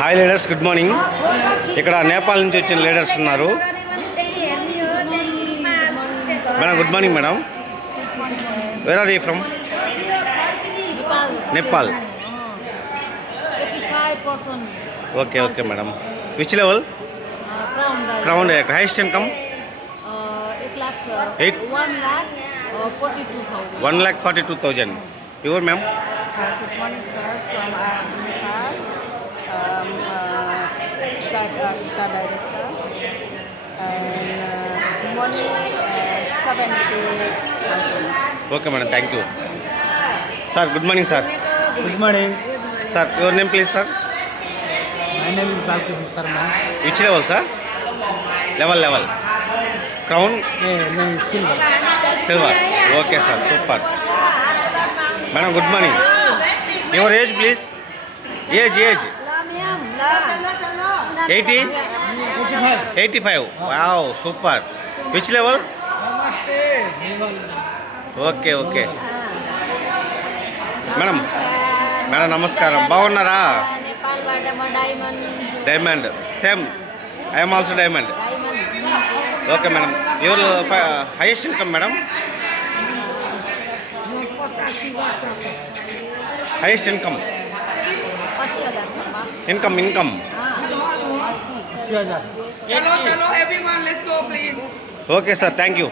Hi leaders, good morning. ఇక్కడ నేపాల్ నుంచి వచ్చిన లీడర్స్ ఉన్నారు. Madam good morning madam. Where are you from? Nepal. Okay okay madam. Which level? Crown. Highest income? 1,42,000. Your ma'am? Good morning, sir. From Nepal, star director, and money 70,000. Okay, madam. Thank you. Sir, good morning, sir. Good morning. Sir, your name, please, sir. My name is Babu Sharma. Which level, sir? Level. Crown? No, silver. Silver. Okay, sir. Super. Madam, good morning. Your age, please. Age. 80? 85. Wow, super. Which level? Okay. Madam, namaskaram. Bagunnara? Diamond. Same. I am also diamond. Okay, madam. Your highest income, madam? Highest income. Income. Sure. Chalo, everyone, let's go, please. Okay, sir. Thank you.